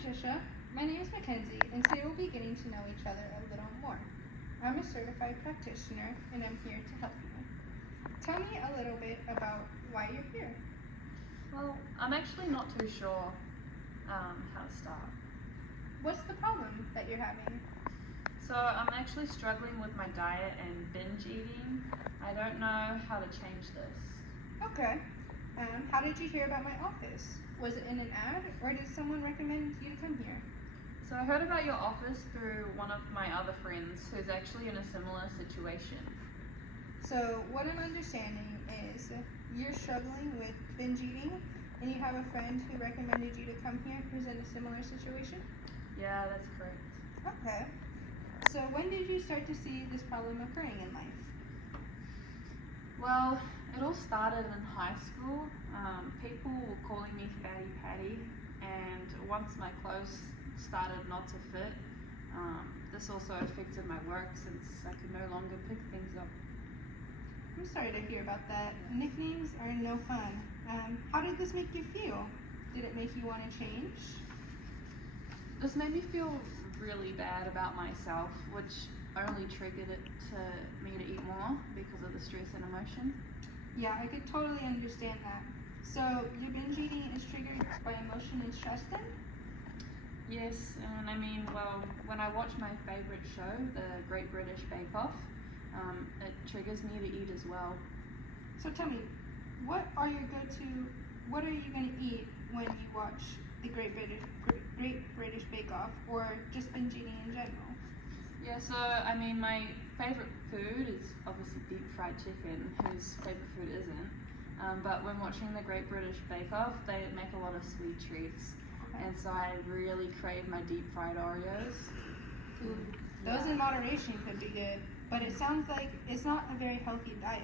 Patricia. My name is Mackenzie, and today we'll be getting to know each other a little more. I'm a certified practitioner, and I'm here to help you. Tell me a little bit about why you're here. Well, I'm actually not too sure how to start. What's the problem that you're having? So I'm actually struggling with my diet and binge eating. I don't know how to change this. Okay. How did you hear about my office? Was it in an ad, or did someone recommend you to come here? So I heard about your office through one of my other friends who's actually in a similar situation. So what I'm understanding is you're struggling with binge eating, and you have a friend who recommended you to come here who's in a similar situation? Yeah, that's correct. Okay. So when did you start to see this problem occurring in life? Well, it all started in high school. People were calling me Fatty Patty, and once my clothes started not to fit, this also affected my work since I could no longer pick things up. I'm sorry to hear about that. Nicknames are no fun. How did this make you feel? Did it make you want to change? This made me feel really bad about myself, which only triggered it to me to eat more because of the stress and emotion. Yeah, I could totally understand that. So your binge eating is triggered by emotion and stress then? Yes, and I mean, well, when I watch my favorite show, the Great British Bake Off, it triggers me to eat as well. So tell me, what are you going to eat when you watch the Great British Bake Off, or just binge eating in general? Yeah, so I mean, my favorite food is obviously deep fried chicken, whose favorite food isn't. But when watching the Great British Bake Off, they make a lot of sweet treats. Okay. And so I really crave my deep fried Oreos. Ooh, those in moderation could be good, but it sounds like it's not a very healthy diet.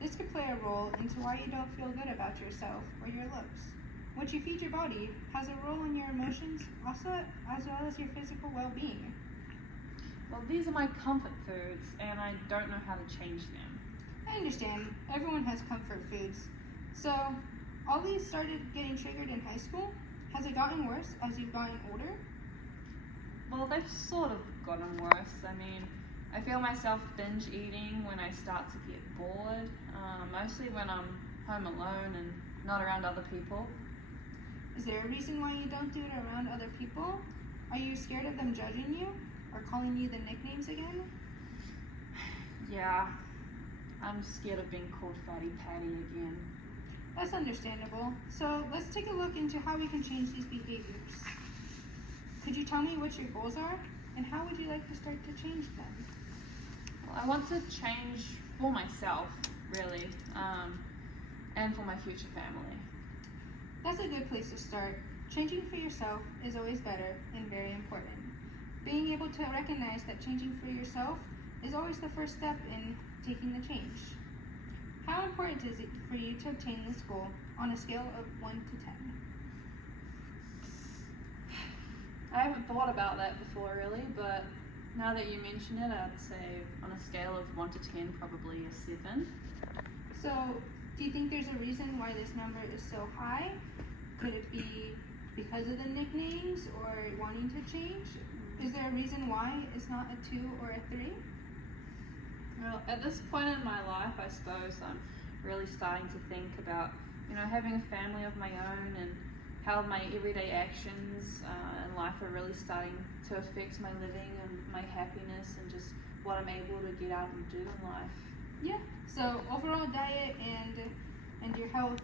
This could play a role into why you don't feel good about yourself or your looks. What you feed your body has a role in your emotions, also as well as your physical well-being. Well, these are my comfort foods, and I don't know how to change them. I understand. Everyone has comfort foods. So, all these started getting triggered in high school? Has it gotten worse as you've gotten older? Well, they've sort of gotten worse. I mean, I feel myself binge eating when I start to get bored, mostly when I'm home alone and not around other people. Is there a reason why you don't do it around other people? Are you scared of them judging you or calling you the nicknames again? Yeah, I'm scared of being called Fatty Patty again. That's understandable. So let's take a look into how we can change these behaviors. Could you tell me what your goals are, and how would you like to start to change them? Well, I want to change for myself, really, and for my future family. That's a good place to start. Changing for yourself is always better and very important. Being able to recognize that changing for yourself is always the first step in taking the change. How important is it for you to obtain this goal on a scale of 1 to 10? I haven't thought about that before, really, but now that you mention it, I'd say on a scale of 1 to 10, probably a 7. So, do you think there's a reason why this number is so high? Could it be because of the nicknames or wanting to change? Is there a reason why it's not a 2 or a 3? Well, at this point in my life, I suppose I'm really starting to think about, having a family of my own and how my everyday actions in life are really starting to affect my living and my happiness and just what I'm able to get out and do in life. Yeah. So overall diet and your health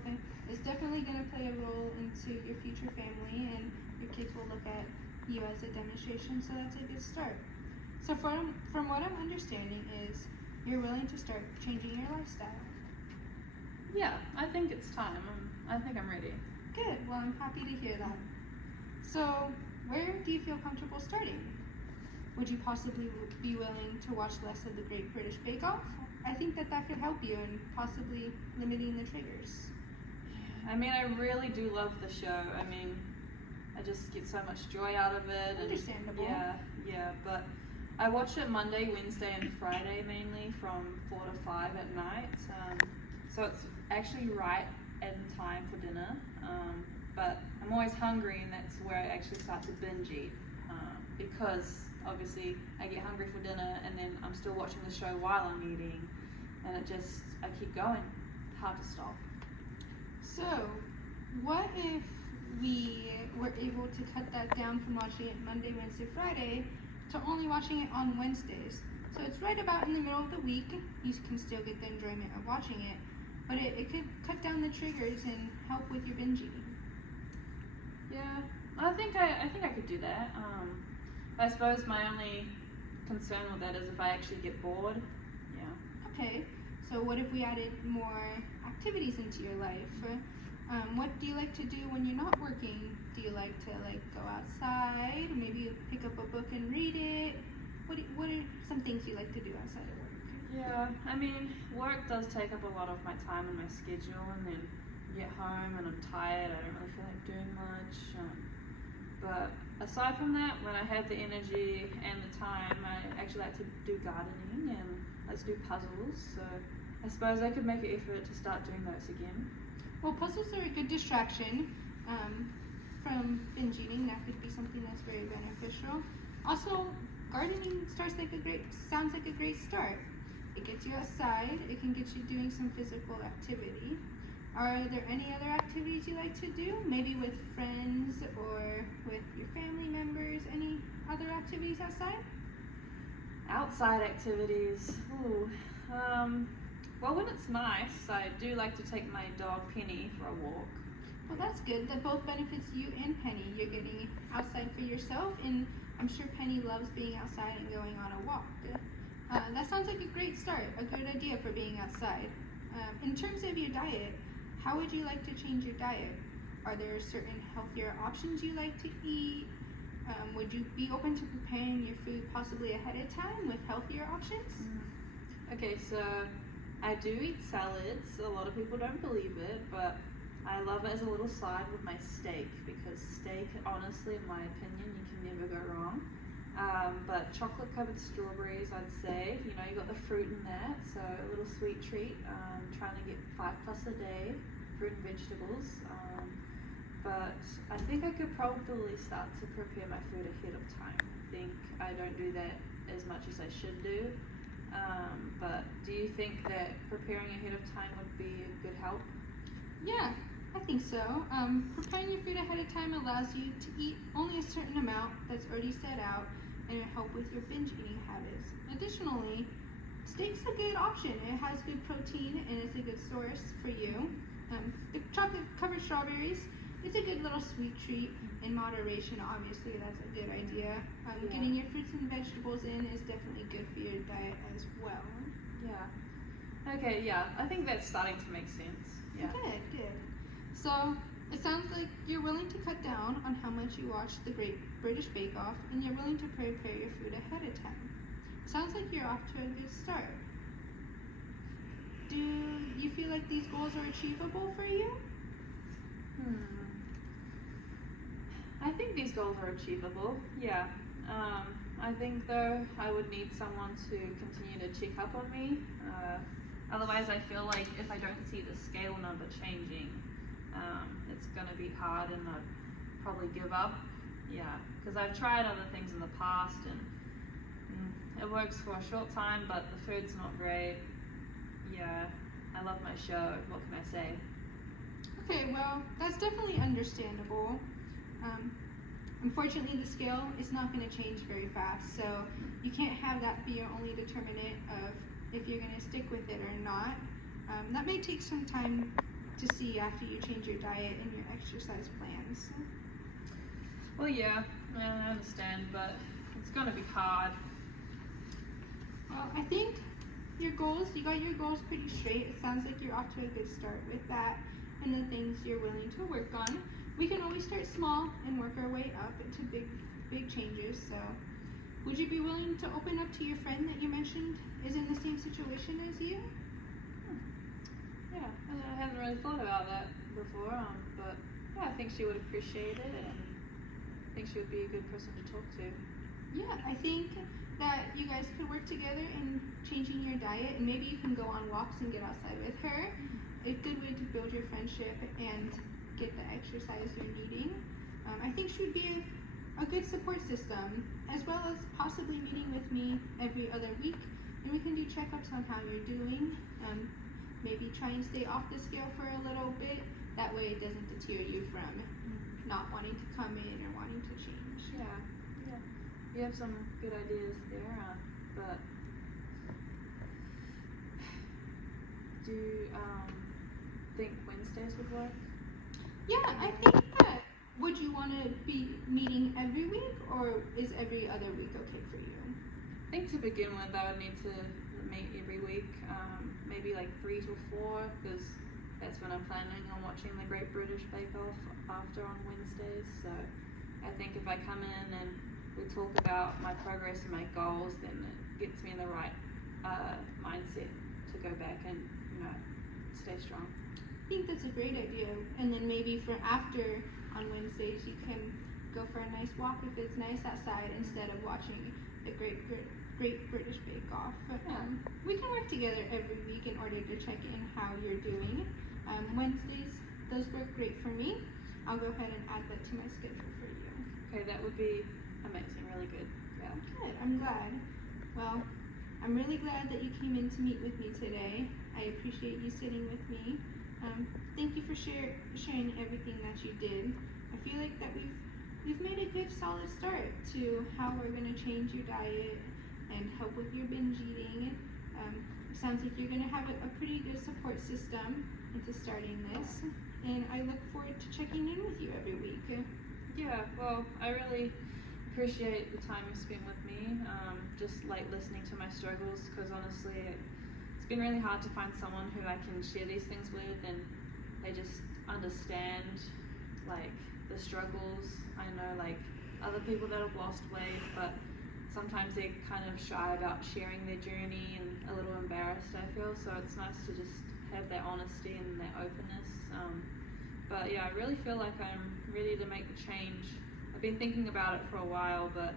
is definitely going to play a role into your future family, and your kids will look at you as a demonstration. So that's a good start. So from what I'm understanding is you're willing to start changing your lifestyle. Yeah, I think it's time. I think I'm ready. Good. Well, I'm happy to hear that. So where do you feel comfortable starting? Would you possibly be willing to watch less of the Great British Bake Off? I think that could help you in possibly limiting the triggers. I mean, I really do love the show. I mean, I just get so much joy out of it. Understandable. Yeah, but I watch it Monday, Wednesday, and Friday mainly from 4 to 5 at night. So it's actually right in time for dinner. but I'm always hungry, and that's where I actually start to binge eat, because obviously I get hungry for dinner and then I'm still watching the show while I'm eating, and I keep going. Hard to stop. So, what if we were able to cut that down from watching it Monday, Wednesday, Friday to only watching it on Wednesdays? So it's right about in the middle of the week. You can still get the enjoyment of watching it, but it could cut down the triggers and help with your binge eating. Yeah, I think I could do that. I suppose my only concern with that is if I actually get bored. Yeah. Okay, so what if we added more activities into your life? What do you like to do when you're not working? Do you like to go outside? Maybe pick up a book and read it? What are some things you like to do outside of work? Yeah, I mean, work does take up a lot of my time and my schedule, and then you get home and I'm tired. I don't really feel like doing much. But aside from that, when I have the energy and the time, I actually like to do gardening and like to do puzzles. So I suppose I could make an effort to start doing those again. Well, puzzles are a good distraction from binge eating. That could be something that's very beneficial. Also, gardening sounds like a great start. It gets you outside. It can get you doing some physical activity. Are there any other activities you like to do? Maybe with friends or with your family members? Any other activities outside? Outside activities. Ooh. Well, when it's nice, I do like to take my dog Penny for a walk. Well, that's good. That both benefits you and Penny. You're getting outside for yourself, and I'm sure Penny loves being outside and going on a walk. That sounds like a great start, a good idea for being outside. In terms of your diet, how would you like to change your diet? Are there certain healthier options you like to eat? Would you be open to preparing your food possibly ahead of time with healthier options? Okay, so I do eat salads. A lot of people don't believe it, but I love it as a little side with my steak, because steak, honestly, in my opinion, you can never go wrong. But chocolate covered strawberries, I'd say, you got the fruit in that, so a little sweet treat. Trying to get 5+ a day, fruit and vegetables. But I think I could probably start to prepare my food ahead of time. I think I don't do that as much as I should do. But do you think that preparing ahead of time would be a good help? Yeah, I think so. Preparing your food ahead of time allows you to eat only a certain amount that's already set out, and it'll help with your binge eating habits. Additionally, steak's a good option. It has good protein and it's a good source for you. The chocolate covered strawberries, it's a good little sweet treat in moderation. Obviously, that's a good idea. Getting your fruits and vegetables in is definitely good for your diet as well. Yeah. Okay, yeah, I think that's starting to make sense. Yeah. Good. So, it sounds like you're willing to cut down on how much you watch the Great British Bake Off, and you're willing to prepare your food ahead of time. Sounds like you're off to a good start. Do you feel like these goals are achievable for you? I think these goals are achievable, yeah. I think, though, I would need someone to continue to check up on me. Otherwise, I feel like if I don't see the scale number changing, it's going to be hard, and I'd probably give up. Yeah, because I've tried other things in the past, and it works for a short time, but the food's not great. Yeah, I love my show. What can I say? Okay, well, that's definitely understandable. Unfortunately, the scale is not going to change very fast, so you can't have that be your only determinant of if you're going to stick with it or not. That may take some time to see after you change your diet and your exercise plans. Well, yeah, I understand, but it's going to be hard. Well, I think you got your goals pretty straight. It sounds like you're off to a good start with that and the things you're willing to work on. We can always start small and work our way up into big changes. So, would you be willing to open up to your friend that you mentioned is in the same situation as you? Yeah, I haven't really thought about that before, but yeah, I think she would appreciate it, and I think she would be a good person to talk to. Yeah, I think that you guys could work together in changing your diet, and maybe you can go on walks and get outside with her. A good way to build your friendship and get the exercise you're needing. I think she would be a good support system, as well as possibly meeting with me every other week, and we can do checkups on how you're doing. Maybe try and stay off the scale for a little bit. That way it doesn't deter you from not wanting to come in or wanting to change. Yeah. You have some good ideas there, but do you think Wednesdays would work? Yeah, I think that, would you want to be meeting every week, or is every other week okay for you? I think to begin with, I would need to meet every week, maybe like 3 to 4, because that's when I'm planning on watching the Great British Bake Off after on Wednesdays. So I think if I come in and we talk about my progress and my goals, then it gets me in the right mindset to go back and, stay strong. I think that's a great idea. And then maybe for after on Wednesdays, you can go for a nice walk if it's nice outside instead of watching the Great British Bake Off. We can work together every week in order to check in how you're doing. Wednesdays, those work great for me. I'll go ahead and add that to my schedule for you. Okay, that would be amazing, really good. Yeah. Good, I'm glad. Well, I'm really glad that you came in to meet with me today. I appreciate you sitting with me. Thank you for sharing everything that you did. I feel like that we've made a good solid start to how we're going to change your diet and help with your binge eating. It sounds like you're going to have a pretty good support system into starting this, and I look forward to checking in with you every week. Yeah, well, I really appreciate the time you spent with me, just like listening to my struggles, because honestly it's been really hard to find someone who I can share these things with, and they just understand like the struggles. I know like other people that have lost weight, but sometimes they're kind of shy about sharing their journey and a little embarrassed, I feel. So it's nice to just have that honesty and that openness. But yeah, I really feel like I'm ready to make the change. I've been thinking about it for a while, but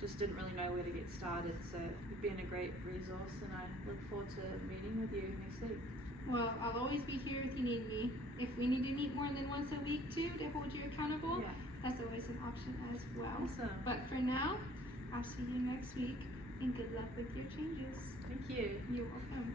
just didn't really know where to get started. So you've been a great resource, and I look forward to meeting with you next week. Well, I'll always be here if you need me. If we need to meet more than once a week too to hold you accountable, that's always an option as well. Awesome. But for now, I'll see you next week, and good luck with your changes. Thank you. You're welcome.